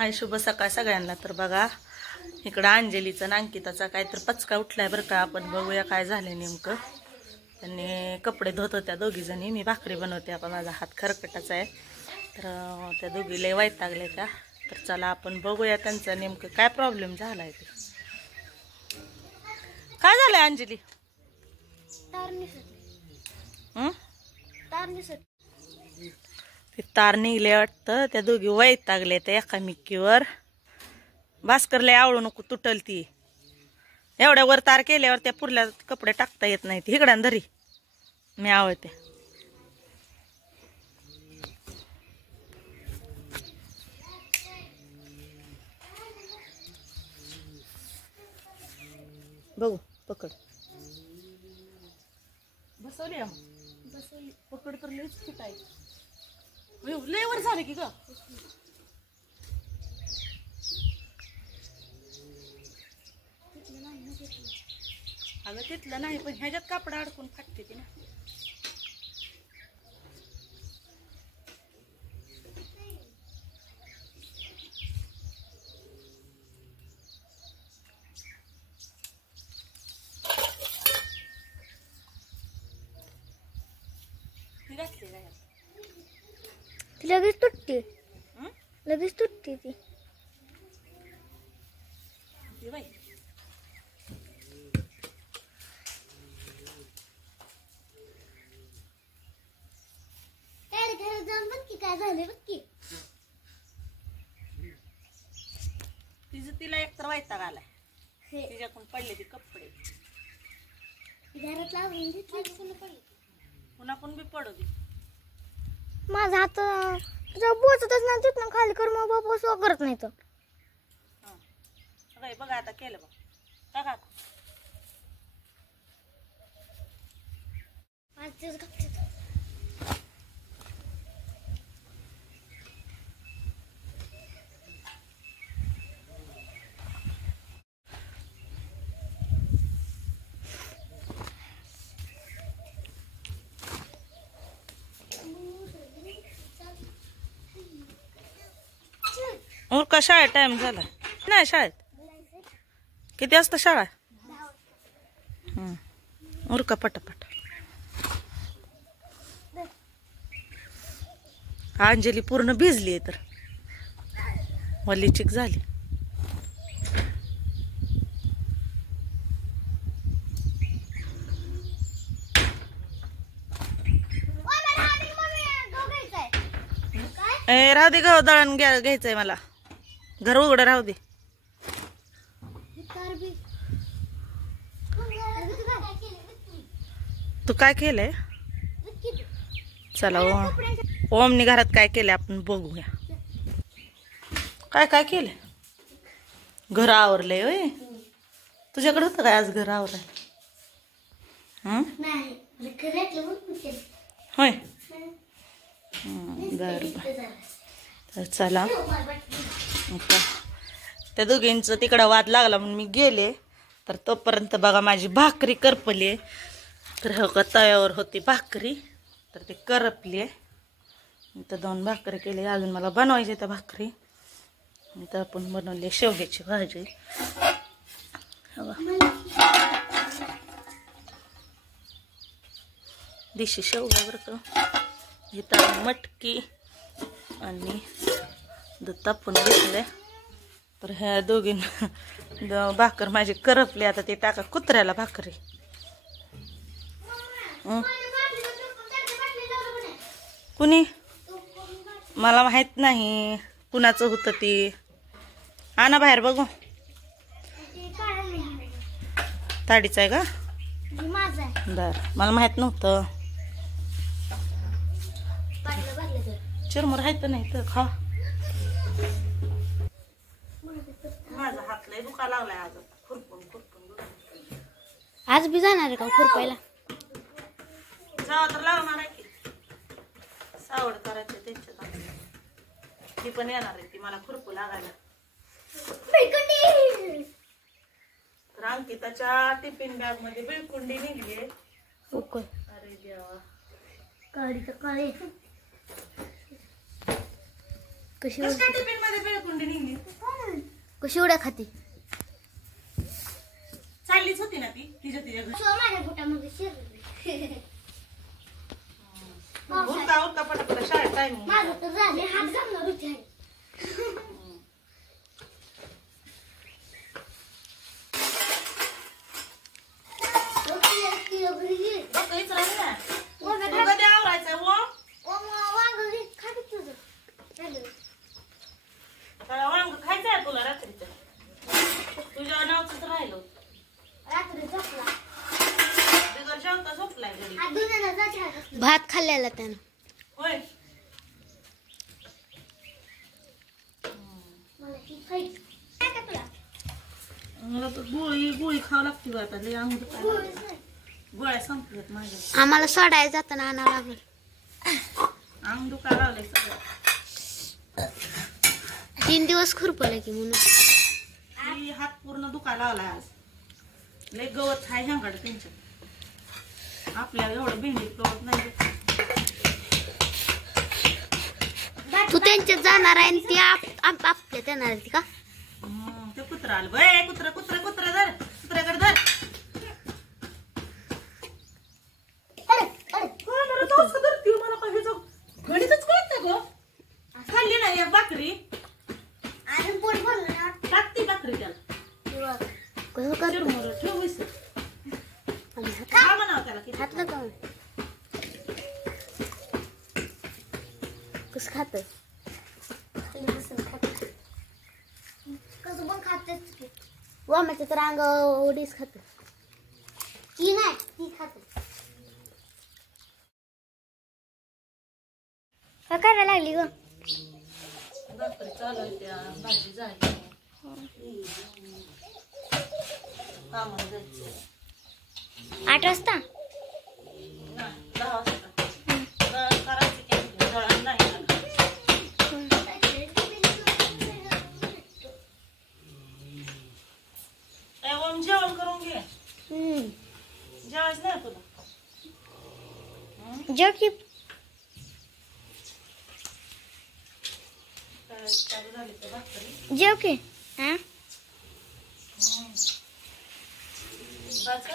हाय शुभ सकाळ सगळ्यांना। तर बघा इकडं अंजलीचा आणि अंकिताचा काहीतरी पचका उठलाय बरं का। आपण बघूया काय झालंय नेमकं। त्यांनी कपडे धुत होत्या दोघी जणी, मी भाकरी बनवते। आपण माझा हात खरकटाचा आहे तर त्या दोघी लय वैतागल्या त्या। तर चला आपण बघूया त्यांचा नेमकं काय प्रॉब्लेम झालाय ते। काय झालंय अंजली? तार निघले वाटतं, त्या दोघी वैतागले त्या एकामेकीवर। भास्कर लय आवडू नको तुटल ती, एवढ्या वर तार केल्यावर त्या पुरल्या कपडे टाकता येत नाही। ती इकडान धरी मी आवडते। बघू पकड, बसवली बसवली, पकड तर लयच फुटायची। लय वर झाले की ग, अगं तिथलं नाही पण ह्याच्यात कापड अडकून फाटते ती ना। लगेच तुटते, लगेच तुटते ती। घरात जाऊन बघ की काय झाले, बघ की तिला एकतर वैताग आलाय, तिच्याकडून पडले ते कपडे। घरात लावून घेतली, कुणाकडून बी पडू दे। माझा हात तुझ्या बोचतच नाही, तिथनं खाली कर मग बाबा सो करत नाही तर। बघा आता केलं बघ, टाका और का शाळेत टाइम झाला नाही? शाळेत किती वाजता शाळा? और का पटापट। अंजली पूर्ण भिजली तर वल्ली चिक झाली। ए राहू दे, गहू दळण घ्यायचंय मला, घर उघडं राहू दे। तू काय केलंय? चला ओमनी घरात काय केलंय आपण बघूया। काय काय केलंय? घर आवरलंय होय? तुझ्याकडे होतं काय आज घर आवराय? होय बर बर। तर चला त्या दोघींचं तिकडं वाद लागला म्हणून मी गेले, तर तोपर्यंत बघा माझी भाकरी करपली। तर हो का तव्यावर होती भाकरी, तर ती करपली। तर 2 भाकरी केली, अजून मला बनवायची त्या भाकरी। तर आपण बनवली शेवग्याची भाजी। देशी शेवगा बरं का, इथं मटकी आणि दूध तापून घेतले। तर ह्या दोघींना भाकर माझी करपली, आता ते टाका कुत्र्याला भाकरी। कुणी? मला माहित नाही कुणाचं होतं ते, आणा बाहेर बघू। ताडीचं आहे का? बर, मला माहित नव्हतं। चिरमुर आहे तर नाही तर खा। माझा हात लय दुखा लागलाय आज, खुरपून खुरपून। आज बी जाणार आहे का खुरपायला? जावा तर लागणार आहे की, सावड करायचं त्यांच्या। ती पण येणार आहे, ती मला खुरपू लागायला। तर अंकिताच्या टिफिन बॅग मध्ये बिळकुंडी निघली। अरे देवा, काळी तर काळी कशी टिफिन मध्ये बिळकुंडी निघली? शिवड्या खाती चाललीच होती ना ती तिच्या घरी. माझ्या बुटामध्ये शिरली. उरका पटापट शाळेत टाइम. माझं तर झाले हात जमणार होते. वांग खायचंय तुला रात्रीचं. तुझ्या नावच राहिलं. रात्री झोपला. बिगर जेवता झोपलाय घरी. भात खाल्लेला त्यानं. होय. मला तर गोळी खावं लागते बा आता. लय अंग दुखायला. गोळ्या संपल्यात माझ्या. आम्हाला सोडायला जाताना आणावं लागेल. अंग दुखायला लागलंय सगळं. 3 दिवस खुरपलं की म्हणून. हात पूर्ण दुखायला लागलाय आज. लय गवत हाय ह्यांकडे त्यांच्या. आपल्याला एवढं भेंडी गवत नाही. तू त्यांच्यात जाणार आहे आणि ती आपल्यात येणार आहे का? ते कुत्रा आलं बाय. कुत्रा धर. कुत्र्याकडे धर. मला काय गणितच कळत नाही गो. खाल्ली नाही एक भाकरी. टाकती भाकरी त्याला. कसं कर चिरमुरं ठेव विसर. खा म्हणावं त्याला किती. खात का कसं खात कसं पण खात वामाच्या तर अंग ओढीच खात ती नाही ती खात. काय करायला लागली ग? भाकरी चालू आहे त्या. भाजी झाली. कामाला जायचं. 8 वाजता? नाही 10 वाजता. करायचं की दळण नाही आलं. ओम जेवण करून घे. जेवायचं नाही तुला. जेव की. चालू झाली तर भाकरी. जेव की. हा भात